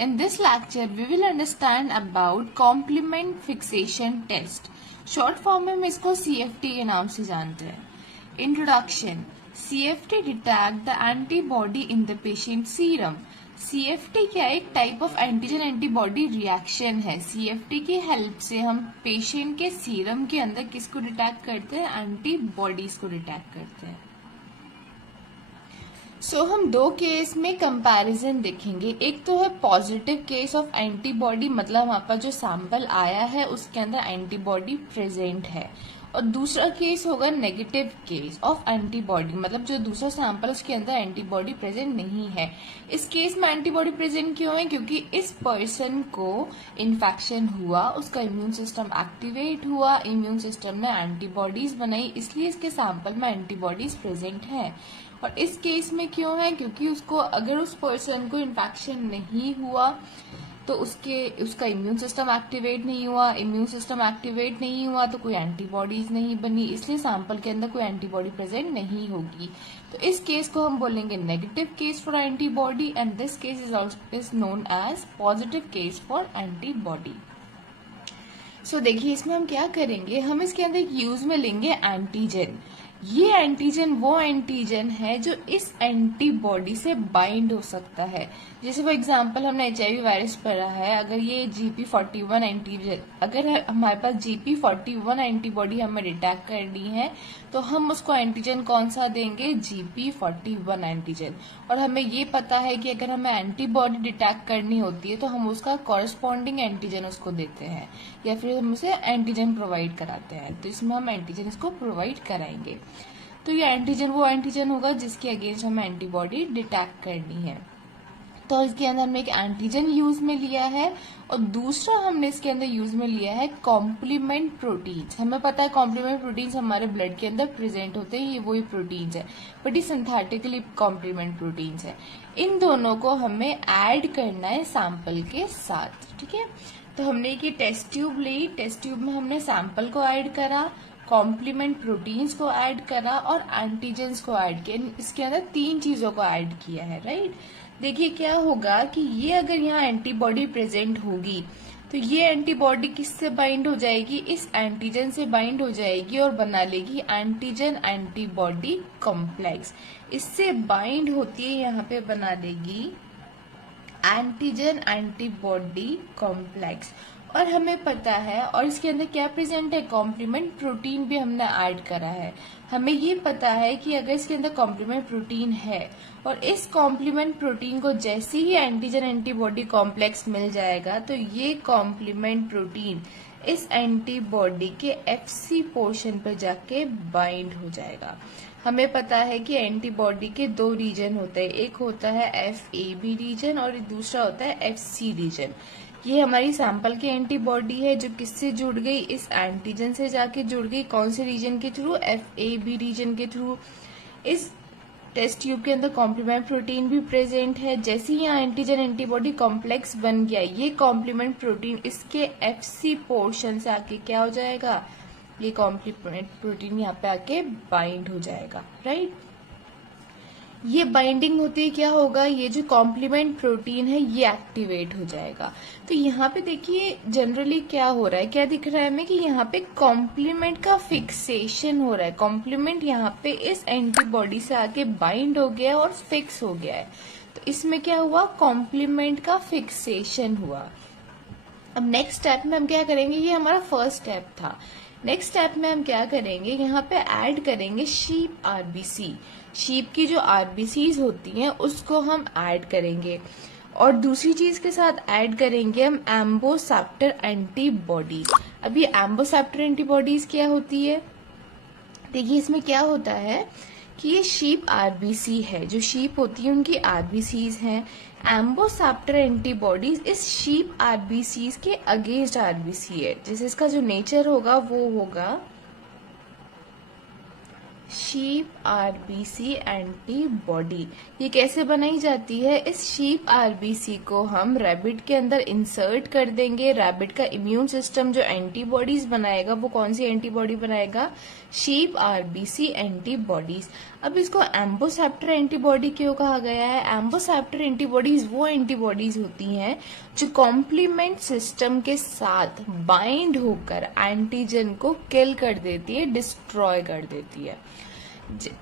In this lecture, we will understand about complement fixation test. Short form में हम इसको CFT के नाम से जानते हैं. Introduction. CFT detect the antibody in the patient serum. CFT क्या एक type of antigen antibody reaction है. CFT की हेल्प से हम पेशेंट के सीरम के अंदर किसको डिटेक्ट करते हैं? एंटीबॉडीज को डिटेक्ट करते हैं. हम दो केस में कंपैरिजन देखेंगे. एक तो है पॉजिटिव केस ऑफ एंटीबॉडी, मतलब हमारे पास जो सैंपल आया है उसके अंदर एंटीबॉडी प्रेजेंट है, और दूसरा केस होगा नेगेटिव केस ऑफ एंटीबॉडी, मतलब जो दूसरा सैंपल उसके अंदर एंटीबॉडी प्रेजेंट नहीं है. इस केस में एंटीबॉडी प्रेजेंट क्यों है? क्योंकि इस पर्सन को इन्फेक्शन हुआ, उसका इम्यून सिस्टम एक्टिवेट हुआ, इम्यून सिस्टम ने एंटीबॉडीज बनाई, इसलिए इसके सैंपल में एंटीबॉडीज प्रेजेंट है. और इस केस में क्यों है? क्योंकि उसको अगर उस पर्सन को इन्फेक्शन नहीं हुआ तो उसका इम्यून सिस्टम एक्टिवेट नहीं हुआ, इम्यून सिस्टम एक्टिवेट नहीं हुआ तो कोई एंटीबॉडीज नहीं बनी, इसलिए सैंपल के अंदर कोई एंटीबॉडी प्रेजेंट नहीं होगी. तो इस केस को हम बोलेंगे negative case for antibody, and this case is known as positive case for antibody. देखिए इसमें हम क्या करेंगे, हम इसके अंदर यूज में लेंगे एंटीजन. ये एंटीजन वो एंटीजन है जो इस एंटीबॉडी से बाइंड हो सकता है. जैसे फॉर एग्जांपल हमने HIV वायरस पढ़ा है, अगर ये GP41 एंटीजन, अगर हमारे पास GP41 एंटीबॉडी हमें डिटेक्ट करनी है तो हम उसको एंटीजन कौन सा देंगे? GP41 antigen. और हमें ये पता है कि अगर हमें एंटीबॉडी डिटेक्ट करनी होती है तो हम उसका कॉरस्पॉन्डिंग एंटीजन उसको देते हैं, या फिर हम उसे एंटीजन प्रोवाइड कराते हैं. तो इसमें हम एंटीजन इसको प्रोवाइड कराएंगे. तो ये एंटीजन वो एंटीजन होगा जिसके अगेंस्ट हमें एंटीबॉडी डिटेक्ट करनी है. तो इसके अंदर हमने एक एंटीजन यूज में लिया है, और दूसरा हमने इसके अंदर यूज में लिया है कॉम्प्लीमेंट प्रोटीन्स. हमें पता है कॉम्प्लीमेंट प्रोटीन्स हमारे ब्लड के अंदर प्रेजेंट होते हैं, ये वही प्रोटीन्स है, बट ये सिंथेटिकली कॉम्प्लीमेंट प्रोटीन्स है. इन दोनों को हमें ऐड करना है सैंपल के साथ. ठीक है, तो हमने ये टेस्ट ट्यूब ली, टेस्ट ट्यूब में हमने सैंपल को ऐड करा, कॉम्प्लीमेंट प्रोटीन्स को ऐड करा और एंटीजेंस को ऐड किया. इसके अंदर तीन चीजों को ऐड किया है. राइट, देखिए क्या होगा कि ये अगर यहाँ एंटीबॉडी प्रेजेंट होगी तो ये एंटीबॉडी किससे बाइंड हो जाएगी? इस एंटीजन से बाइंड हो जाएगी और बना लेगी एंटीजन एंटीबॉडी कॉम्प्लेक्स. इससे बाइंड होती है, यहाँ पे बना लेगी एंटीजन एंटीबॉडी कॉम्प्लेक्स. और हमें पता है, और इसके अंदर क्या प्रेजेंट है? कॉम्प्लीमेंट प्रोटीन भी हमने ऐड करा है. हमें ये पता है कि अगर इसके अंदर कॉम्प्लीमेंट प्रोटीन है और इस कॉम्प्लीमेंट प्रोटीन को जैसे ही एंटीजन एंटीबॉडी कॉम्प्लेक्स मिल जाएगा तो ये कॉम्प्लीमेंट प्रोटीन इस एंटीबॉडी के FC पोर्शन पर जाके बाइंड हो जाएगा. हमें पता है कि एंटीबॉडी के दो रीजन होते हैं, एक होता है FAB रीजन और दूसरा होता है FC रीजन. ये हमारी सैंपल की एंटीबॉडी है जो किससे जुड़ गई? इस एंटीजन से जाके जुड़ गई. कौन से रीजन के थ्रू? FAB रीजन के थ्रू. इस टेस्ट ट्यूब के अंदर कॉम्प्लीमेंट प्रोटीन भी प्रेजेंट है. जैसे ही यहाँ एंटीजन एंटीबॉडी कॉम्प्लेक्स बन गया, ये कॉम्प्लीमेंट प्रोटीन इसके FC पोर्शन से आके क्या हो जाएगा? ये कॉम्प्लीमेंट प्रोटीन यहाँ पे आके बाइंड हो जाएगा. राइट, ये बाइंडिंग होती है, क्या होगा? ये जो कॉम्प्लीमेंट प्रोटीन है ये एक्टिवेट हो जाएगा. तो यहाँ पे देखिए जनरली क्या हो रहा है, क्या दिख रहा है हमें कि यहाँ पे कॉम्प्लीमेंट का फिक्सेशन हो रहा है. कॉम्प्लीमेंट यहाँ पे इस एंटीबॉडी से आके बाइंड हो गया और फिक्स हो गया है. तो इसमें क्या हुआ? कॉम्प्लीमेंट का फिक्सेशन हुआ. अब नेक्स्ट स्टेप में हम क्या करेंगे? ये हमारा फर्स्ट स्टेप था. नेक्स्ट स्टेप में हम क्या करेंगे? यहाँ पे ऐड करेंगे शीप RBC. शीप की जो RBCs होती हैं उसको हम ऐड करेंगे, और दूसरी चीज के साथ ऐड करेंगे हम एम्बोसेप्टर एंटीबॉडीज. अब ये एम्बोसेप्टर एंटीबॉडीज क्या होती है? देखिए इसमें क्या होता है कि ये शीप RBC है, जो शीप होती है उनकी RBCs हैं. एम्बोसेप्टर एंटीबॉडीज इस शीप RBCs के अगेंस्ट RBC है. जैसे इसका जो नेचर होगा वो होगा शीप आरबीसी एंटीबॉडी। ये कैसे बनाई जाती है? इस शीप आरबीसी को हम रैबिट के अंदर इंसर्ट कर देंगे। रैबिट का इम्यून सिस्टम जो एंटीबॉडीज बनाएगा वो कौन सी एंटीबॉडी बनाएगा? Sheep RBC antibodies. अब इसको एम्बोसेप्टर एंटीबॉडी क्यों कहा गया है? एम्बोसेप्टर एंटीबॉडीज वो एंटीबॉडीज होती हैं जो कॉम्प्लीमेंट सिस्टम के साथ बाइंड होकर एंटीजन को किल कर देती है, डिस्ट्रॉय कर देती है।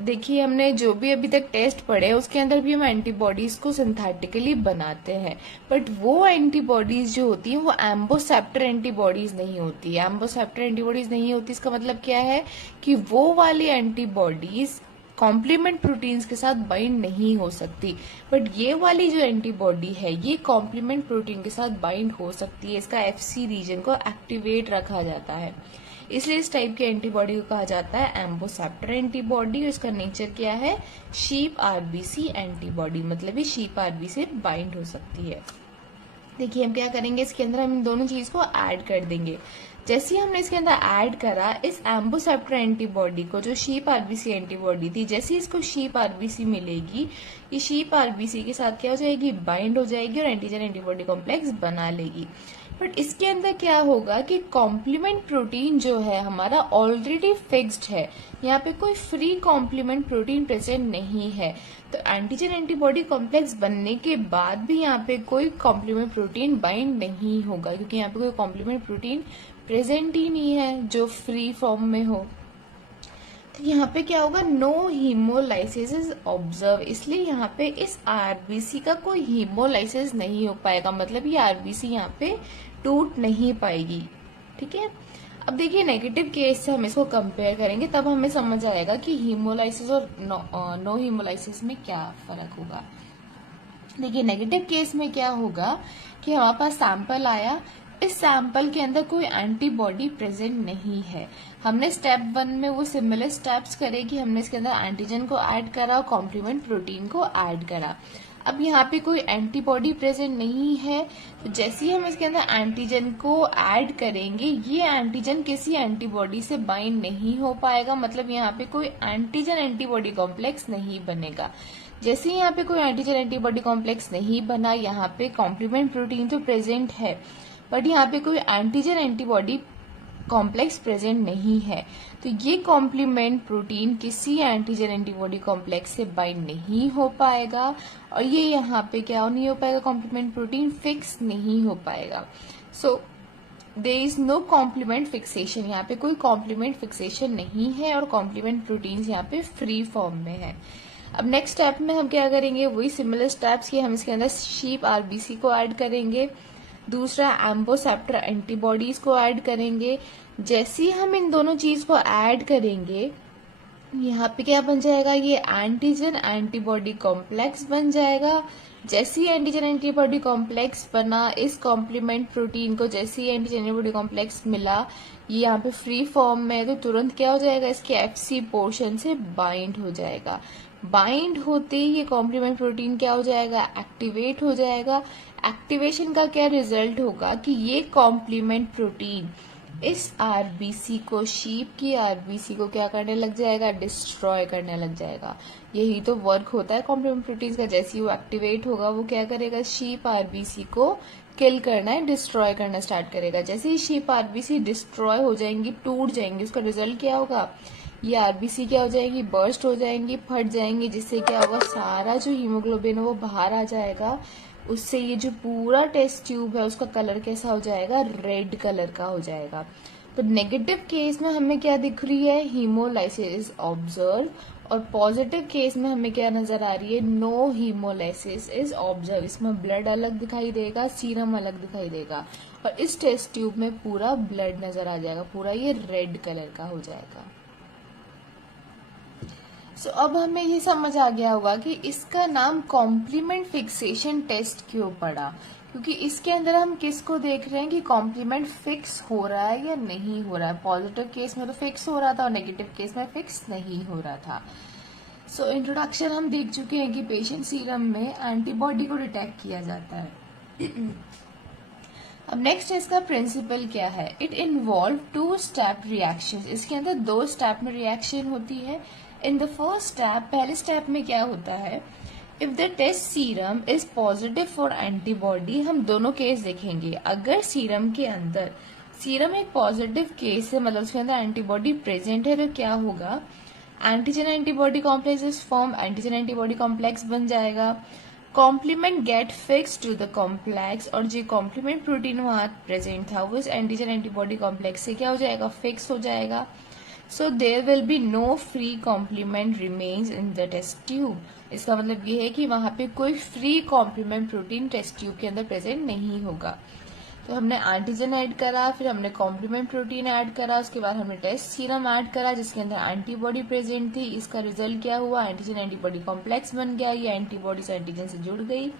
देखिए, हमने जो भी अभी तक टेस्ट पढ़े उसके अंदर भी हम एंटीबॉडीज को सिंथेटिकली बनाते हैं, बट वो एंटीबॉडीज जो होती हैं वो एम्बोसेप्टर एंटीबॉडीज नहीं होती। एम्बोसेप्टर एंटीबॉडीज नहीं होती, इसका मतलब क्या है कि वो वाली एंटीबॉडीज कॉम्प्लीमेंट प्रोटीन्स के साथ बाइंड नहीं हो सकती, बट ये वाली जो एंटीबॉडी है ये कॉम्प्लीमेंट प्रोटीन के साथ बाइंड हो सकती है। इसका एफसी रीजन को एक्टिवेट रखा जाता है, इसलिए इस टाइप की एंटीबॉडी को कहा जाता है एम्बोसेप्टर एंटीबॉडी। इसका नेचर क्या है? शीप आरबीसी एंटीबॉडी, मतलब ये शीप आरबी से बाइंड हो सकती है। देखिए, हम क्या करेंगे, इसके अंदर हम इन दोनों चीज को ऐड कर देंगे। जैसे ही हमने इसके अंदर ऐड करा, इस एम्बोसेप्टर एंटीबॉडी को, जो शीप आरबीसी एंटीबॉडी थी, जैसे इसको शीप आरबीसी मिलेगी, ये शीप आरबीसी के साथ क्या हो जाएगी? बाइंड हो जाएगी और एंटीजन एंटीबॉडी कॉम्प्लेक्स बना लेगी। बट इसके अंदर क्या होगा कि कॉम्प्लीमेंट प्रोटीन जो है हमारा ऑलरेडी फिक्स्ड है, यहाँ पे कोई फ्री कॉम्प्लीमेंट प्रोटीन प्रेजेंट नहीं है। तो एंटीजन एंटीबॉडी कॉम्प्लेक्स बनने के बाद भी यहाँ पे कोई कॉम्प्लीमेंट प्रोटीन बाइंड नहीं होगा, क्योंकि यहाँ पे कोई कॉम्प्लीमेंट प्रोटीन प्रेजेंट ही नहीं है जो फ्री फॉर्म में हो। तो यहाँ पे क्या होगा? नो हीमोलाइसिस इज ऑब्जर्व, इसलिए यहाँ पे इस आरबीसी का कोई हीमोलाइसिस नहीं हो पाएगा, मतलब ये आरबीसी यहाँ पे टूट नहीं पाएगी। ठीक है, अब देखिए नेगेटिव केस से हम इसको कंपेयर करेंगे, तब हमें समझ आएगा कि हीमोलाइसिस और नो हीमोलाइसिस में क्या फर्क होगा। देखिए, नेगेटिव केस में क्या होगा कि हमारे पास सैंपल आया, इस सैंपल के अंदर कोई एंटीबॉडी प्रेजेंट नहीं है। हमने स्टेप 1 में वो सिमिलर स्टेप्स करे कि हमने इसके अंदर एंटीजन को ऐड करा और कॉम्प्लीमेंट प्रोटीन को ऐड करा। अब यहाँ पे कोई एंटीबॉडी प्रेजेंट नहीं है, तो जैसे ही हम इसके अंदर एंटीजन को ऐड करेंगे, ये एंटीजन किसी एंटीबॉडी से बाइंड नहीं हो पाएगा, मतलब यहाँ पे कोई एंटीजन एंटीबॉडी कॉम्प्लेक्स नहीं बनेगा। जैसे ही यहाँ पे कोई एंटीजन एंटीबॉडी कॉम्प्लेक्स नहीं बना, यहाँ पे कॉम्प्लीमेंट प्रोटीन तो प्रेजेंट है, बट यहाँ पे कोई एंटीजन एंटीबॉडी कॉम्प्लेक्स प्रेजेंट नहीं है, तो ये कॉम्प्लीमेंट प्रोटीन किसी एंटीजन एंटीबॉडी कॉम्प्लेक्स से बाइंड नहीं हो पाएगा, और ये यहाँ पे क्या नहीं हो पाएगा? कॉम्प्लीमेंट प्रोटीन फिक्स नहीं हो पाएगा। So there is no complement fixation, यहाँ पे कोई कॉम्प्लीमेंट फिक्सेशन नहीं है और कॉम्प्लीमेंट प्रोटीन्स यहाँ पे फ्री फॉर्म में है। अब नेक्स्ट स्टेप में हम क्या करेंगे? वही सिमिलर स्टेप्स कि हम इसके अंदर शीप आरबीसी को ऐड करेंगे, दूसरा एम्बोसेप्टर एंटीबॉडीज को ऐड करेंगे। जैसे ही हम इन दोनों चीज को ऐड करेंगे, यहाँ पे क्या बन जाएगा? ये एंटीजन एंटीबॉडी कॉम्प्लेक्स बन जाएगा। जैसे ही एंटीजन एंटीबॉडी कॉम्प्लेक्स बना, इस कॉम्प्लीमेंट प्रोटीन को जैसे ही एंटीजन एंटीबॉडी कॉम्प्लेक्स मिला, ये यहाँ पे फ्री फॉर्म में है, तो तुरंत क्या हो जाएगा? इसके एफसी पोर्शन से बाइंड हो जाएगा। बाइंड होते ही ये कॉम्प्लीमेंट प्रोटीन क्या हो जाएगा? एक्टिवेट हो जाएगा। एक्टिवेशन का क्या रिजल्ट होगा कि ये कॉम्प्लीमेंट प्रोटीन इस आरबीसी को, शीप की आरबीसी को क्या करने लग जाएगा? डिस्ट्रॉय करने लग जाएगा। यही तो वर्क होता है कॉम्प्लीमेंट प्रोटीन का। जैसे ही वो एक्टिवेट होगा, वो क्या करेगा? शीप आरबीसी को किल करना है, डिस्ट्रॉय करना स्टार्ट करेगा। जैसे ही शीप आरबीसी डिस्ट्रॉय हो जाएंगी, टूट जाएंगी, उसका रिजल्ट क्या होगा? ये आरबीसी क्या हो जाएगी? बर्स्ट हो जाएंगी, फट जाएंगी, जिससे क्या होगा? सारा जो हीमोग्लोबिन है वो बाहर आ जाएगा। उससे ये जो पूरा टेस्ट ट्यूब है उसका कलर कैसा हो जाएगा? रेड कलर का हो जाएगा। तो नेगेटिव केस में हमें क्या दिख रही है? हीमोलाइसिस ऑब्जर्व, और पॉजिटिव केस में हमें क्या नजर आ रही है? No hemolysis is observe. इसमें ब्लड अलग दिखाई देगा, सीरम अलग दिखाई देगा, और इस टेस्ट ट्यूब में पूरा ब्लड नजर आ जाएगा, पूरा ये रेड कलर का हो जाएगा। सो अब हमें ये समझ आ गया होगा कि इसका नाम कॉम्प्लीमेंट फिक्सेशन टेस्ट क्यों पड़ा, क्योंकि इसके अंदर हम किसको देख रहे हैं कि कॉम्प्लीमेंट फिक्स हो रहा है या नहीं हो रहा है। पॉजिटिव केस में तो फिक्स हो रहा था और नेगेटिव केस में फिक्स नहीं हो रहा था। सो इंट्रोडक्शन हम देख चुके हैं कि पेशेंट सीरम में एंटीबॉडी को डिटेक्ट किया जाता है। अब नेक्स्ट इसका प्रिंसिपल क्या है? It involve 2 step reaction. इसके अंदर 2 स्टेप में रिएक्शन होती है। इन द फर्स्ट स्टेप, पहले स्टेप में क्या होता है, if the test serum is positive for antibody, हम दोनों केस देखेंगे। अगर सीरम के अंदर, सीरम एक पॉजिटिव केस है, मतलब उसके अंदर एंटीबॉडी प्रेजेंट है, तो क्या होगा, antigen antibody complex is form, antigen antibody complex बन जाएगा। Complement get fix to the complex, और जो कॉम्प्लीमेंट प्रोटीन वहां प्रेजेंट था वो इस एंटीजन एंटीबॉडी कॉम्प्लेक्स से क्या हो जाएगा, फिक्स हो जाएगा। So there will be no free complement remains in the test tube. इसका मतलब ये है कि वहां पे कोई free complement protein test tube के अंदर प्रेजेंट नहीं होगा। तो हमने एंटीजन ऐड करा, फिर हमने कॉम्प्लीमेंट प्रोटीन ऐड करा, उसके बाद हमने टेस्ट सीरम ऐड करा जिसके अंदर एंटीबॉडी प्रेजेंट थी। इसका रिजल्ट क्या हुआ, एंटीजन एंटीबॉडी कॉम्प्लेक्स बन गया, ये एंटीबॉडी एंटीजन से जुड़ गई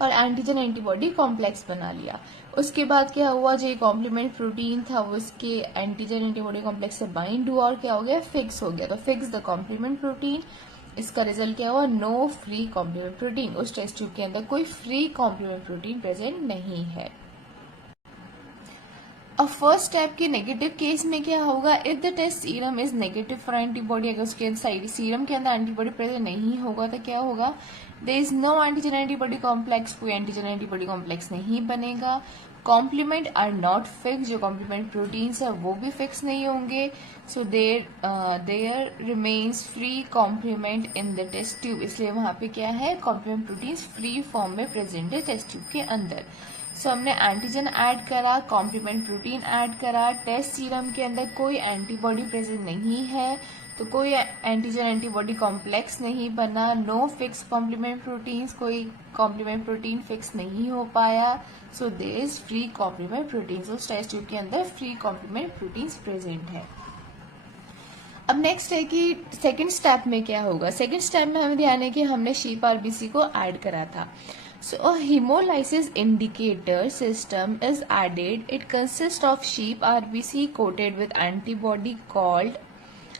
और एंटीजन एंटीबॉडी कॉम्प्लेक्स बना लिया। उसके बाद क्या हुआ, जो कॉम्प्लीमेंट प्रोटीन था वो उसके एंटीजन एंटीबॉडी कॉम्प्लेक्स से बाइंड हुआ और क्या हो गया, फिक्स हो गया। तो फिक्स द कॉम्प्लीमेंट प्रोटीन, इसका रिजल्ट क्या हुआ, नो फ्री कॉम्प्लीमेंट प्रोटीन। उस टेस्ट ट्यूब के अंदर कोई फ्री कॉम्प्लीमेंट प्रोटीन प्रेजेंट नहीं है। अब फर्स्ट स्टेप के नेगेटिव केस में क्या होगा, if the test serum is negative for antibody, अगर उसके सीरम के अंदर एंटीबॉडी प्रेजेंट नहीं होगा तो क्या होगा, there is no antigen antibody complex, कोई एंटीजन एंटीबॉडी कॉम्प्लेक्स नहीं बनेगा। कॉम्प्लीमेंट आर नॉट फिक्स, जो कॉम्प्लीमेंट प्रोटीन्स है वो भी फिक्स नहीं होंगे। So there remains free complement in the test tube, इसलिए वहां पे क्या है, कॉम्प्लीमेंट प्रोटीन्स फ्री फॉर्म में प्रेजेंट है टेस्ट ट्यूब के अंदर। सो हमने एंटीजन ऐड करा, कॉम्प्लीमेंट प्रोटीन ऐड करा, टेस्ट सीरम के अंदर कोई एंटीबॉडी प्रेजेंट नहीं है तो कोई एंटीजन एंटीबॉडी कॉम्प्लेक्स नहीं बना, नो फिक्स कॉम्प्लीमेंट प्रोटीन्स, कोई कॉम्प्लीमेंट प्रोटीन फिक्स नहीं हो पाया। So there is free complement proteins, उस टेस्ट ट्यूब के अंदर फ्री कॉम्प्लीमेंट प्रोटीन्स प्रेजेंट है। अब नेक्स्ट है कि सेकेंड स्टेप में क्या होगा। सेकेंड स्टेप में हमें ध्यान है कि हमने शीप आरबीसी को ऐड करा था। So a hemolysis indicator system is added. It consists of sheep RBC coated with antibody called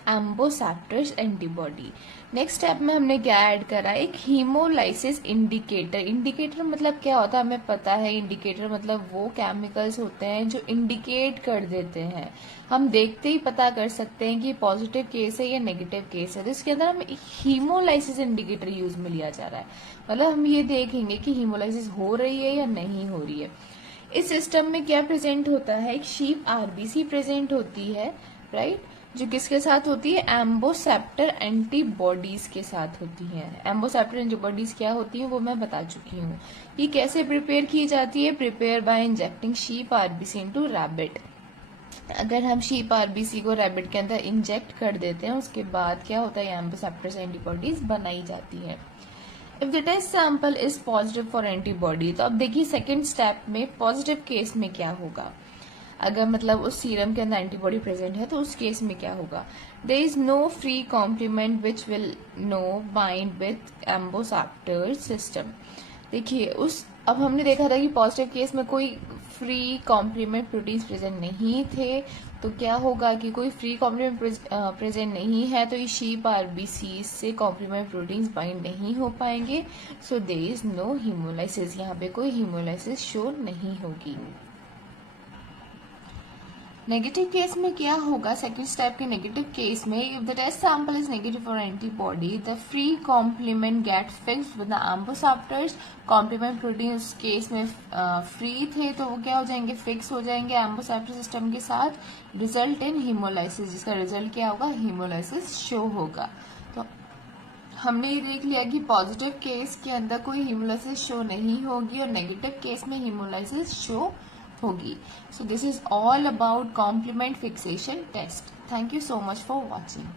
amboceptors antibody. Next step में हमने क्या ऐड करा, एक हीमोलाइसिस इंडिकेटर। इंडिकेटर मतलब क्या होता है हमें पता है, इंडिकेटर मतलब वो केमिकल्स होते हैं जो इंडिकेट कर देते हैं, हम देखते ही पता कर सकते हैं कि पॉजिटिव केस है या नेगेटिव केस है। तो इसके अंदर हम हीमोलाइसिस इंडिकेटर यूज में लिया जा रहा है, मतलब हम ये देखेंगे कि हीमोलाइसिस हो रही है या नहीं हो रही है। इस सिस्टम में क्या प्रेजेंट होता है, एक शीप आरबीसी प्रेजेंट होती है, राइट, जो किसके साथ होती है, एम्बोसेप्टर एंटीबॉडीज के साथ होती है। एम्बोसेप्टर एंटीबॉडीज क्या होती है वो मैं बता चुकी हूँ। ये कैसे प्रिपेयर की जाती है, prepare by injecting sheep RBC into rabbit. अगर हम शीप आरबीसी को रैबिट के अंदर इंजेक्ट कर देते हैं उसके बाद क्या होता है, एम्बोसेप्टर एंटीबॉडीज बनाई जाती है। If the test sample is positive for antibody, तो अब देखिए सेकेंड स्टेप में पॉजिटिव केस में क्या होगा, अगर मतलब उस सीरम के अंदर एंटीबॉडी प्रेजेंट है तो उस केस में क्या होगा, there is no free complement which will no bind with amboceptor system. देखिए उस, अब हमने देखा था कि पॉजिटिव केस में कोई फ्री कॉम्प्लीमेंट प्रोटीन्स प्रेजेंट नहीं थे, तो क्या होगा कि कोई फ्री कॉम्प्लीमेंट प्रेजेंट नहीं है तो ये शीप आरबीसी से कॉम्प्लीमेंट प्रोटीन्स बाइंड नहीं हो पाएंगे। So there is no hemolysis, यहाँ पे कोई हीमोलाइसिस शो नहीं होगी। नेगेटिव केस में क्या होगा, सेकेंड स्टेप के नेगेटिव केस में, if the test sample is negative for antibody the free complement get fixed with the amboceptors. Complement protein उस केस में फ्री थे तो वो क्या हो जाएंगे, फिक्स हो जाएंगे एम्बोसेप्टर सिस्टम के साथ, रिजल्ट इन हीमोलाइसिस, जिसका रिजल्ट क्या होगा, हीमोलाइसिस शो होगा। तो हमने ये देख लिया कि पॉजिटिव केस के अंदर कोई हीमोलाइसिस शो नहीं होगी और नेगेटिव केस में हीमोलाइसिस शो होगी। So this is all about complement fixation test. Thank you so much for watching.